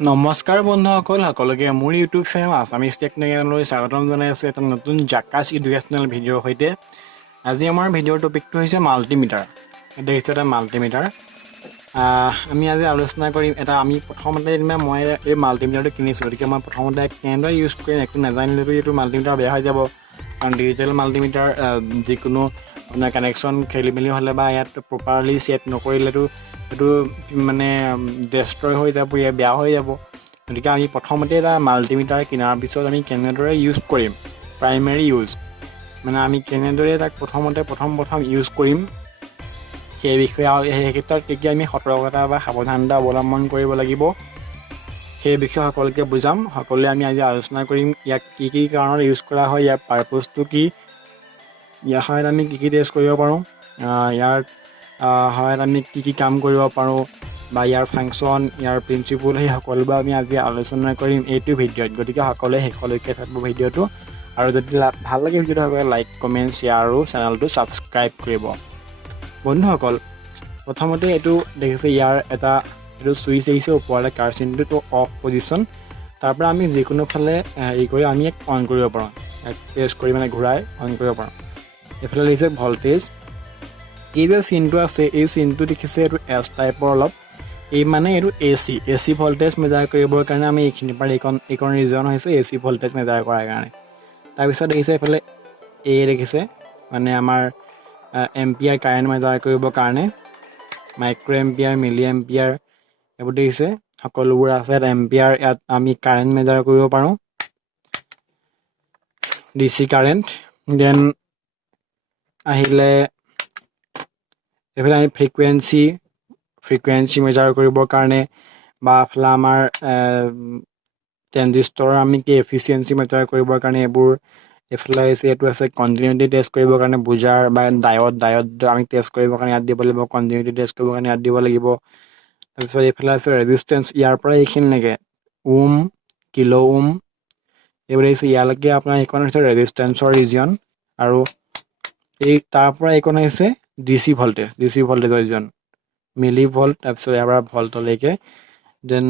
নমস্কাৰ বন্ধুসকল সকলোকে মোৰ ইউটিউব চেনেল assamesetechnogyanলৈ স্বাগতম জনাই আছোঁ এটা নতুন জাকাছ এডুকেশ্যনেল ভিডিঅ'ৰ সৈতে। আজি আমাৰ ভিডিঅ'ৰ টপিকটো হৈছে মাল্টিমিটাৰ। এটা হৈছে এটা মাল্টিমিটাৰ। আমি আজি আলোচনা কৰিম এটা আমি প্ৰথমতে মই এই মাল্টিমিটাৰটো কিনিছোঁ, গতিকে মই প্ৰথমতে কেনেদৰে ইউজ কৰিম একো নাজানিলেতো এইটো মাল্টিমিটাৰ বেয়া হৈ যাব। কাৰণ ডিজিটেল মাল্টিমিটাৰ যিকোনো আপোনাৰ কানেকশ্যন খেলি মেলি হ'লে বা ইয়াত প্ৰপাৰলি ছেট নকৰিলেতো এইটো মানে ডেষ্ট্ৰয় হৈ যাব, বেয়া হৈ যাব। গতিকে আমি প্ৰথমতে এটা মাল্টিমিটাৰ কিনাৰ পিছত আমি কেনেদৰে ইউজ কৰিম, প্ৰাইমেৰী ইউজ মানে আমি কেনেদৰে তাক প্ৰথম ইউজ কৰিম সেই বিষয়ে সেই ক্ষেত্ৰত কি কি আমি সতৰ্কতা বা সাৱধানতা অৱলম্বন কৰিব লাগিব সেই বিষয়ে সকলোকে বুজাম। সকলোৱে আমি আজি আলোচনা কৰিম ইয়াক কি কি কাৰণত ইউজ কৰা হয়, ইয়াৰ পাৰপ'জটো কি, ইয়াৰ সহায়ত আমি কি কি টেষ্ট কৰিব পাৰোঁ, ইয়াৰ সহায়ত আমি কি কি কাম কৰিব পাৰোঁ বা ইয়াৰ ফাংচন, ইয়াৰ প্ৰিন্সিপল, সেই সকলোবোৰ আমি আজি আলোচনা কৰিম এইটো ভিডিঅ'ত। গতিকে সকলোৱে শেষলৈকে থাকিব ভিডিঅ'টো, আৰু যদি ভাল লাগে ভিডিঅ'টো সকলোৱে লাইক কমেণ্ট শ্বেয়াৰ আৰু চেনেলটো ছাবস্ক্ৰাইব কৰিব। বন্ধুসকল, প্ৰথমতে এইটো দেখিছে ইয়াৰ এইটো চুইচ আহিছে ওপৰলৈ কাৰ্চিনটো অফ পজিশ্যন। তাৰ পৰা আমি যিকোনো ফালে হেৰি কৰি আমি এক অন কৰিব পাৰোঁ, প্ৰেছ কৰি মানে ঘূৰাই অন কৰিব পাৰোঁ। এইফালে দেখিছে ভল্টেজ, এই যে চিনটো আছে এই চিনটো দেখিছে এইটো এছ টাইপৰ অলপ, এই মানে এইটো এ চি ভল্টেজ মেজাৰ কৰিবৰ কাৰণে আমি এইখিনিৰ পৰা এইকণ ৰিজন হৈছে এ চি ভল্টেজ মেজাৰ কৰাৰ কাৰণে। তাৰপিছত দেখিছে এইফালে দেখিছে মানে আমাৰ এম্পিয়াৰ কাৰেণ্ট মেজাৰ কৰিবৰ কাৰণে, মাইক্ৰ' এম্পিয়াৰ, মিলি এম্পিয়াৰ এইবোৰ দেখিছে সকলোবোৰ আছে। এম্পিয়াৰ ইয়াত আমি কাৰেণ্ট মেজাৰ কৰিব পাৰোঁ, ডি চি কাৰেণ্ট। দেন আহিলে এইফালে আমি ফ্ৰিকুৱেঞ্চি মেজাৰ কৰিবৰ কাৰণে, বা এইফালে আমাৰ ট্ৰেনজিষ্টৰৰ আমি কি এফিচিয়েঞ্চি মেজাৰ কৰিবৰ কাৰণে এইবোৰ। এইফালে আহিছে এইটো আছে কণ্টিনিউটি টেষ্ট কৰিবৰ কাৰণে, বুজাৰ বা ডায়ড আমি টেষ্ট কৰিবৰ কাৰণে ইয়াত দিব লাগিব, কণ্টিনিউটি টেষ্ট কৰিবৰ কাৰণে ইয়াত দিব লাগিব। তাৰপিছত এইফালে আছে ৰেজিষ্টেঞ্চ, ইয়াৰ পৰা এইখিনিলৈকে ওম, কিলো ওম এইবোৰ আহিছে। ইয়ালৈকে আপোনাৰ এইখন হৈছে ৰেজিষ্টেঞ্চৰ ৰিজন, আৰু এই তাৰ পৰা এইখন আহিছে ডি চি ভল্টেজৰ ৰিজন, মিলি ভল্ট। তাৰপিছত ইয়াৰ পৰা ভল্টলৈকে। দেন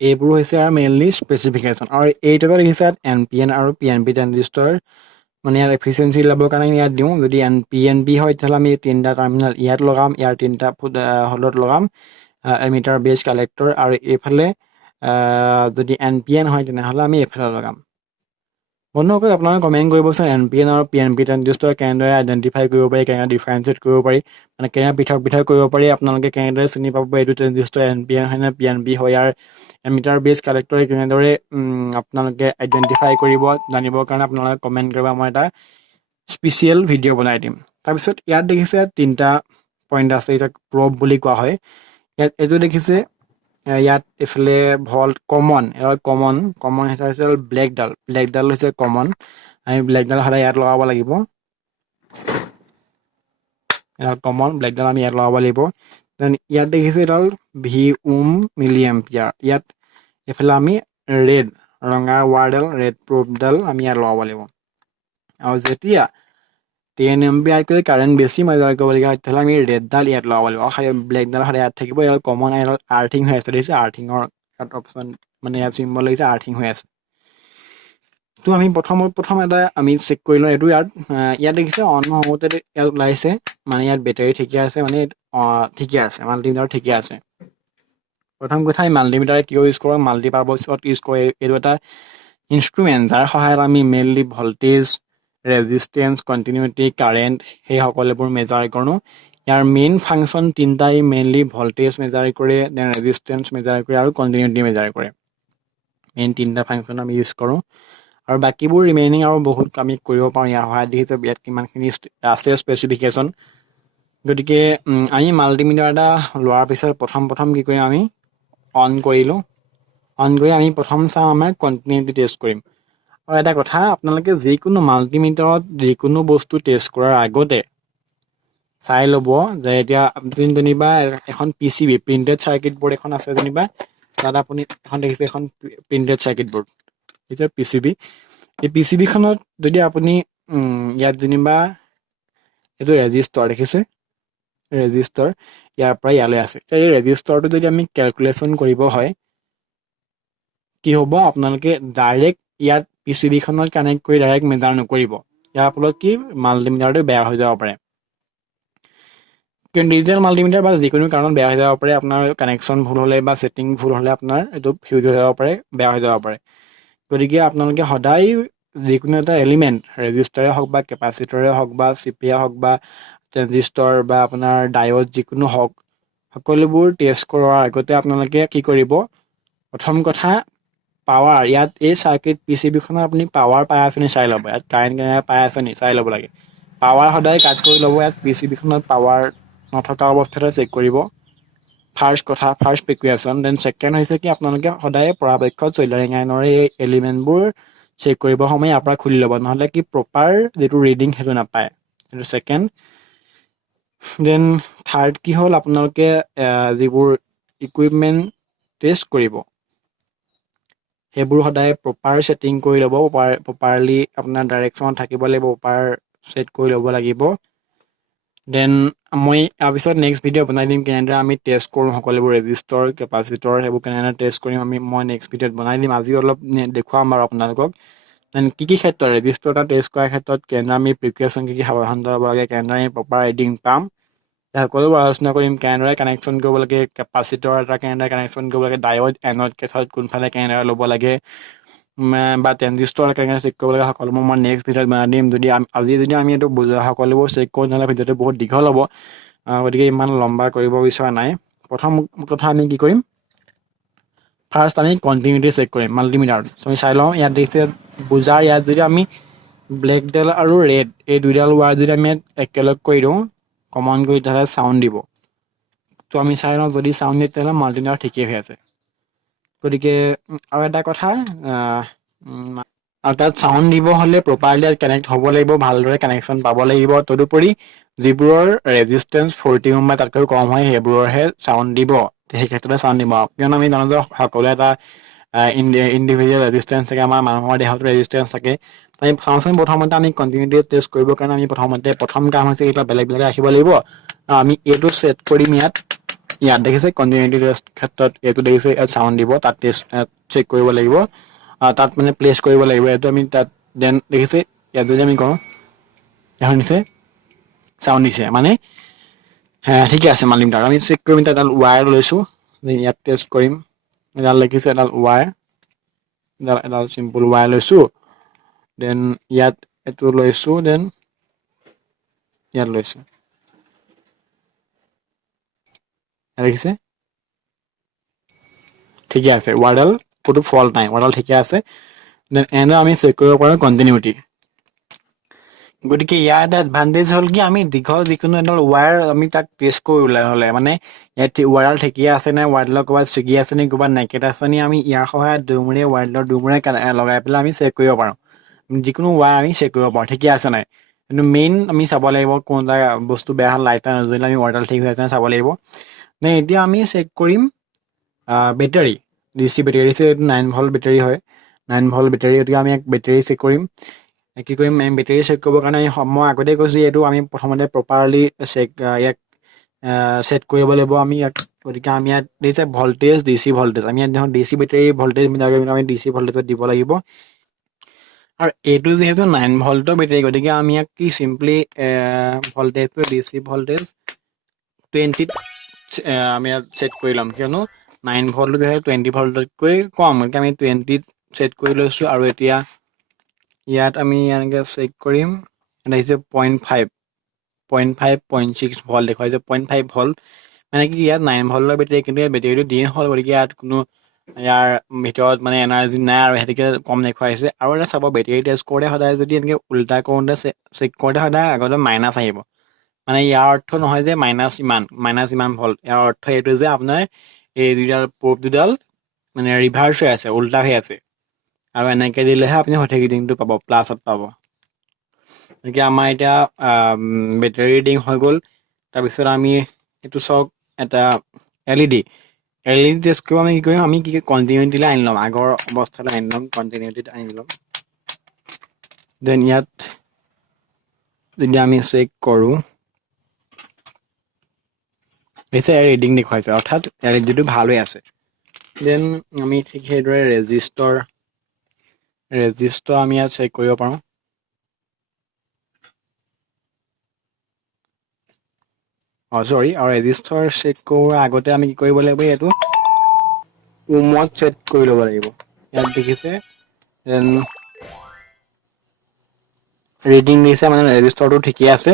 এইবোৰ হৈছে আৰু মেইনলি স্পেচিফিকেশ্যন, আৰু এইটো দেখিছে ইয়াত এন পি এন আৰু পি এন পি ট্ৰেনজিষ্টৰ মানে ইয়াৰ এফিচিয়েঞ্চি ল'বৰ কাৰণে ইয়াত দিওঁ। যদি পি এন পি হয় তেতিয়াহ'লে আমি তিনিটা টাৰ্মিনেল ইয়াত লগাম, ইয়াৰ তিনিটা হলত লগাম এমিটাৰ বেছ কালেক্টৰ, আৰু এইফালে যদি এন পি এন হয় তেনেহ'লে আমি এইফালে লগাম। বন্ধুসকল, আপোনালোকে কমেণ্ট কৰিবচোন এন পি এন আৰু পি এন পি ট্ৰেনজিষ্টৰ কেনেদৰে আইডেণ্টিফাই কৰিব পাৰি, কেনেদৰে ডিফাৰেঞ্চিয়েট কৰিব পাৰি, মানে কেনেদৰে পৃথক কৰিব পাৰি, আপোনালোকে কেনেদৰে চিনি পাব এইটো ট্ৰেনজিষ্টৰ এন পি এন হয় নে পি এন পি হয়। ইয়াৰ এমিটাৰ বেছ কালেক্টৰে কেনেদৰে আপোনালোকে আইডেণ্টিফাই কৰিব জানিবৰ কাৰণে আপোনালোকে কমেণ্ট কৰিব, মই এটা স্পেচিয়েল ভিডিঅ' বনাই দিম। তাৰপিছত ইয়াত দেখিছে তিনিটা পইণ্ট আছে, এতিয়া প্ৰব বুলি কোৱা হয়। ইয়াত এইটো দেখিছে ইয়াত এইফালে ভল্ট কমন এটা হৈছে ব্লেকডাল হৈছে কমন। আমি ব্লেকডাল সদায় ইয়াত লগাব লাগিব, কমন ব্লেকডাল আমি ইয়াত লগাব লাগিব। দেন ইয়াত দেখিছে এডাল ভি ওম মিলি এম্পিয়াৰ, ইয়াত এইফালে আমি ৰঙা ৱাৰডাল ৰেড প্ৰবডাল আমি ইয়াত লগাব লাগিব। আৰু যেতিয়া 10 এম্পিয়াৰতকৈ কাৰেণ্ট বেছি মেজাৰ কৰিবলগীয়া হয় তেতিয়াহ'লে আমি ৰেডডাল ইয়াত লগাব লাগিব, ব্লেকডাল সদায় ইয়াত থাকিব। ইয়াত কমন এডাল আৰ্থিং হৈ আছে, দেখিছে আৰ্থিঙৰ ইয়াত অপশ্যন মানে ইয়াত চিম্বল লাগিছে আৰ্থিং হৈ আছে। তো আমি প্ৰথম এটা আমি চেক কৰি লওঁ, এইটো ইয়াত দেখিছে অন হওঁতে ইয়াত ওলাইছে মানে ইয়াত বেটাৰী ঠিকে আছে, মানে ঠিকে আছে, মাল্টিমিটাৰ ঠিকে আছে। প্ৰথম কথা আমি মাল্টিমিটাৰ কিয় ইউজ কৰোঁ, মাল্টিপাৰ্পছত ইউজ কৰোঁ। এইটো এটা ইনষ্ট্ৰুমেণ্ট যাৰ সহায়ত আমি mainly voltage, resistance, continuity, current সেই সকলোবোৰ মেজাৰ কৰোঁ। ইয়াৰ মেইন ফাংচন তিনিটাই, মেইনলি ভল্টেজ মেজাৰ কৰে, দেন ৰেজিষ্টেঞ্চ মেজাৰ কৰে আৰু কণ্টিনিউটি মেজাৰ কৰে। মেইন তিনিটা ফাংচন আমি ইউজ কৰোঁ, আৰু বাকীবোৰ ৰিমেইনিং আৰু বহুত আমি কৰিব পাৰোঁ ইয়াৰ সহায়ত। দেখিছে ইয়াত কিমানখিনি আছে স্পেচিফিকেশ্যন। গতিকে আমি মাল্টিমিটাৰ এটা লোৱাৰ পিছত প্ৰথম কি কৰিম, আমি অন কৰি আমি প্ৰথম চাওঁ আমাৰ কণ্টিনিউটি টেষ্ট কৰিম। আৰু এটা কথা, আপোনালোকে যিকোনো মাল্টিমিটাৰত যিকোনো বস্তু টেষ্ট কৰাৰ আগতে চাই ল'ব যে এতিয়া যেনিবা এখন PCB প্ৰিণ্টেড চাৰ্কিট বৰ্ড এখন আছে, যেনিবা তাত আপুনি এখন দেখিছে এখন প্ৰিণ্টেড চাৰ্কিট বৰ্ড দেখিছে PCB। এই PCBখনত যদি আপুনি ইয়াত যেনিবা এইটো ৰেজিষ্টৰ দেখিছে, ইয়াৰ পৰা ইয়ালৈ আছে এই ৰেজিষ্টাৰটো যদি আমি ক্যালকুলেশন কৰিব হয় কি হ'ব আপোনালোকে ডাইৰেক্ট ইয়াত পিসিবি খনত কানেক্ট কৰি ডাইৰেক্ট মেজাৰ নকৰিব ইয়াৰ ফলত কি মাল্টিমিটাৰটো বেয়া হৈ যাব পাৰে ডিজিটেল মাল্টিমিটাৰ বা যিকোনো কাৰণত বেয়া হৈ যাব পাৰে আপোনাৰ কানেকশ্যন ভুল হ'লে বা সেটিং ভুল হ'লে আপোনাৰ এইটো ফিউজ হৈ যাব পাৰে বেয়া হৈ যাব পাৰে গতিকে আপোনালোকে সদায় যিকোনো এটা এলিমেন্ট ৰেজিষ্টাৰে হওক বা কেপাচিটৰে হওক বা চিপিয়া হওক বা ট্ৰানজিস্টৰ বা আপোনাৰ ডায়োড যিকোনো হওক সকলোবোৰ টেষ্ট কৰাৰ আগতে আপোনালোকে কি কৰিব প্ৰথম কথা পাৱাৰ ইয়াত এই সাৰ্কিট পিসিবিখনত আপুনি পাৱাৰ পাই আছে নি চাই ল'ব ইয়াত কাৰেন্ট কেনেকৈ পাই আছে নি চাই ল'ব লাগে পাৱাৰ সদায় কাট কৰি ল'ব ইয়াত পিসিবিখনত পাৱাৰ নথকা অৱস্থাতে চেক কৰিব ফাৰ্ষ্ট কথা ফাৰ্ষ্ট প্ৰিকুৱেশ্যন দেন ছেকেণ্ড হৈছে কি আপোনালোকে সদায় পৰাপক্ষত সোল্ডাৰিং আইনৰ এই এলিমেন্টবোৰ চেক কৰিব সময় ইয়াৰ পৰা খুলি ল'ব নহ'লে কি প্ৰপাৰ যেটো ৰিডিং হেতু নাপায় এটো সেকেন্ড দেন থাৰ্ড কি হ'ল আপোনালোকে যিবোৰ ইকুইপমেন্ট টেষ্ট কৰিব সেইবোৰ সদায় প্ৰপাৰ সেটিং কৰি ল'ব প্ৰপাৰলি আপোনাৰ ডাইৰেকশ্যন থাকিব লাগিব প্ৰপাৰ সেট কৰি ল'ব লাগিব দেন মই ইয়াৰ পিছত নেক্সট ভিডিঅ' বনাই দিম কেনেদৰে আমি টেষ্ট কৰোঁ সকলোবোৰ ৰেজিষ্টৰ কেপাচিটৰ সেইবোৰ কেনেদৰে টেষ্ট কৰিম মই নেক্সট ভিডিঅ'ত বনাই দিম আজি অলপ দেখুৱাম বাৰু আপোনালোকক দেন কি ক্ষেত্ৰত ৰেজিষ্টৰ এটা টেষ্ট কৰাৰ ক্ষেত্ৰত কেনেদৰে আমি প্ৰিকুৱেশ্যন কি সাৱধানতা ল'ব লাগে কেনেদৰে আমি প্ৰপাৰ ৰিডিং পাম সকলোবোৰ আলোচনা কৰিম কেনেদৰে কানেকশ্যন কৰিব লাগে কেপাচিটৰ এটা কেনেদৰে কানেকশ্যন কৰিব লাগে ডায়োড এনড কেথড কোনফালে কেনেদৰে ল'ব লাগে বা ট্ৰানজিস্টৰ কেনেদৰে চেক কৰিব লাগে সকলোবোৰ মই নেক্সট ভিডিঅ'ত বনাই দিম যদি আমি এইটো বুজা সকলোবোৰ চেক কৰোঁ তেনেহ'লে ভিডিঅ'টো বহুত দীঘল হ'ব গতিকে ইমান লম্বা কৰিব বিচৰা নাই প্ৰথম কথা আমি কি কৰিম ফাৰ্ষ্ট আমি কণ্টিনিউটি চেক কৰিম মাল্টিমিটাৰ আমি চাই লওঁ ইয়াত দেখিছে বুজাৰ ইয়াত যদি আমি ব্লেকডাল আৰু ৰেড এই দুইডাল ৱায়াৰ যদি আমি একেলগ কৰি দিওঁ কমন কৰি তেতিয়াহ'লে চাউণ্ড দিব তো আমি চাই লওঁ যদি চাউণ্ড দিয়ে তেতিয়াহ'লে মাল্টিমিটাৰ ঠিকেই হৈ আছে গতিকে আৰু এটা কথা আৰু তাত চাউণ্ড দিব হ'লে প্ৰপাৰলি কানেক্ট হ'ব লাগিব ভালদৰে কানেকশ্যন পাব লাগিব তদুপৰি যিবোৰৰ ৰেজিষ্টেন্স 40 ওহম বা তাতকৈ কম হয় সেইবোৰৰহে চাউণ্ড দিব সেই ক্ষেত্ৰতে চাউণ্ড দিব কিয়নো আমি জানো যে সকলোৱে এটা ইণ্ডিভিজুৱেল ৰেজিষ্টেন্স থাকে আমাৰ মানুহৰ দেহতো ৰেজিষ্টেন্স থাকে আমি চাওঁচোন প্ৰথমতে আমি কণ্টিনিউটি টেষ্ট কৰিবৰ কাৰণে আমি প্ৰথম কাম হৈছে এইটো বেলেগ ৰাখিব লাগিব আমি এইটো সেট কৰিম ইয়াত দেখিছে কণ্টিনিউটি টেষ্ট ক্ষেত্ৰত এইটো দেখিছে ইয়াত চাউণ্ড দিব তাত টেষ্ট চেক কৰিব লাগিব তাত মানে প্লেচ কৰিব লাগিব এইটো আমি তাত দেন দেখিছে ইয়াত যদি আমি কওঁ এখন দিছে চাউণ্ড দিছে মানে ঠিকে আছে মাল্টিমিটাৰ আমি চেক কৰিম এডাল ৱায়াৰ লৈছোঁ ইয়াত টেষ্ট কৰিম এডাল দেখিছে এডাল ৱায়াৰ এডাল চিম্পল ৱায়াৰ লৈছোঁ দেন ইয়াত এইটো লৈছোঁ দেন ইয়াত লৈছোঁ দেখিছে ঠিকে আছে ৱায়াৰডাল কোনো ফল্ট নাই ৱায়াৰডাল ঠিকে আছে দেন এনেদৰে আমি চেক কৰিব পাৰোঁ কণ্টিনিউটি গতিকে ইয়াৰ এটা এডভান্টেজ হ'ল কি আমি দীঘল যিকোনো এডাল ৱায়াৰ আমি তাক টেষ্ট কৰিবলৈ হ'লে মানে ইয়াত ৱায়াৰডাল ঠিকে আছে নে ৱায়াৰডালৰ ক'ৰবাত ছিগি আছে নে ক'ৰবাত নেকেট আছে নে আমি ইয়াৰ সহায়ত দুমূৰীয়া ৱায়াৰডালৰ দুমূৰীয়া লগাই পেলাই আমি চেক কৰিব পাৰোঁ যিকোনো ৱায়াৰ আমি চেক কৰিব পাৰোঁ ঠিকে আছে নাই কিন্তু মেইন আমি চাব লাগিব কোনটা বস্তু বেয়া হ'ল লাইট নজ্বলিলে আমি ৱায়াৰডাল ঠিক হৈ আছে চাব লাগিব দেন এতিয়া আমি চেক কৰিম বেটাৰী ডিচি বেটাৰী দিছে এইটো 9 ভল্ট বেটাৰী হয় 9 ভল্ট বেটাৰী গতিকে আমি বেটাৰী চেক কৰিম কি কৰিম আমি বেটাৰী চেক কৰিবৰ কাৰণে মই আগতে কৈছোঁ এইটো আমি প্ৰথমতে প্ৰপাৰলি ইয়াক সেট কৰিব লাগিব আমি ইয়াক গতিকে আমি ইয়াত দিছে ভল্টেজ ডিচি ভল্টেজ আমি ইয়াত দেখোন ডিচি বেটাৰী ভল্টেজ আমি ডিচি ভল্টেজত দিব লাগিব আৰু এইটো যিহেতু 9 ভল্টৰ বেটাৰী গতিকে আমি ইয়াক কি চিম্পলি ভল্টেজটো ডিচি ভল্টেজ 20 আমি ইয়াত ছেট কৰি ল'ম কিয়নো 9 ভল্ট যিহেতু 20 ভল্টতকৈ কম গতিকে আমি 20ত ছেট কৰি লৈছোঁ আৰু এতিয়া ইয়াত আমি এনেকৈ চেক কৰিম দেখিছে 0.6 ভল্ট দেখুৱাইছে 0.5 ভল্ট মানে কি ইয়াত 9 ভল্টৰ বেটাৰী কিন্তু ইয়াত বেটাৰীটো দিয়ে হ'ল গতিকে ইয়াত কোনো ইয়াৰ ভিতৰত মানে এনাৰ্জি নাই আৰু সেনেকৈ কম দেখুৱাইছে আৰু এটা চাব বেটাৰী টেষ্ট কৰোঁতে সদায় যদি এনেকৈ উল্টা কৰোঁতে চেক কৰোঁতে সদায় আগতে মাইনাছ আহিব মানে ইয়াৰ অৰ্থ নহয় যে মাইনাছ ইমান ভল্ট ইয়াৰ অৰ্থ এইটো যে আপোনাৰ এই যিডাল প্ৰব দুডাল মানে ৰিভাৰ্চ হৈ আছে উল্টা হৈ আছে আৰু এনেকৈ দিলেহে আপুনি সঠিক ৰিডিংটো পাব প্লাছত পাব গতিকে আমাৰ এতিয়া বেটাৰী ৰিডিং হৈ গ'ল তাৰপিছত আমি এইটো চাওক এটা LED টেষ্ট কৰিব আমি কি কৰিম আমি কি কণ্টিনিউটিলৈ আনি ল'ম আগৰ অৱস্থালৈ আনি ল'ম কণ্টিনিউটিত আনি ল'ম দেন ইয়াত যদি আমি চেক কৰোঁ হৈছে ৰিডিং দেখুৱাইছে, অৰ্থাৎ এলইডিটো ভাল হৈ আছে। দেন আমি ঠিক সেইদৰে ৰেজিষ্টৰ আমি ইয়াত চেক কৰিব পাৰোঁ। চৰি, আৰু ৰেজিষ্টৰ চেক কৰাৰ আগতে আমি কি কৰিব লাগিব, এইটো উমত চেট কৰি ল'ব লাগিব। ইয়াত দেখিছে দেন ৰিডিং দিছে, মানে ৰেজিষ্টৰটো ঠিকেই আছে।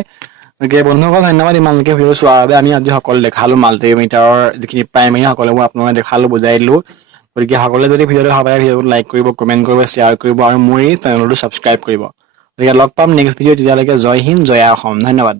গতিকে বন্ধুসকল ধন্যবাদ ইমানলৈকে ভিডিঅ চোৱাৰ বাবে। আমি আজি সকলো দেখালোঁ মাল্টিমিটাৰৰ যিখিনি প্ৰাইমেৰী সকলোবোৰ আপোনালোকে দেখালোঁ, বুজাই দিলোঁ। গতিকে সকলোৱে যদি ভিডিঅ'টো ভাল পায় ভিডিঅ'টো লাইক কৰিব, কমেণ্ট কৰিব, শ্বেয়াৰ কৰিব আৰু মোৰ এই চেনেলটো ছাবস্ক্ৰাইব কৰিব। গতিকে লগ পাম নেক্সট ভিডিঅ'। তেতিয়ালৈকে জয় হিন্দ, জয় অসম, ধন্যবাদ।